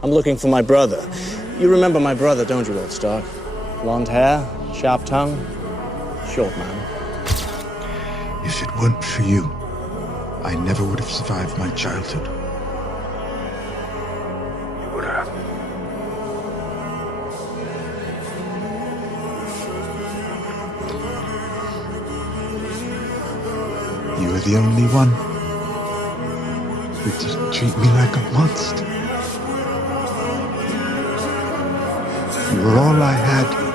I'm looking for my brother. You remember my brother, don't you, Lord Stark? Blonde hair, sharp tongue, short man. If it weren't for you, I never would have survived my childhood. You would have. You were the only one who didn't treat me like a monster. You were all I had.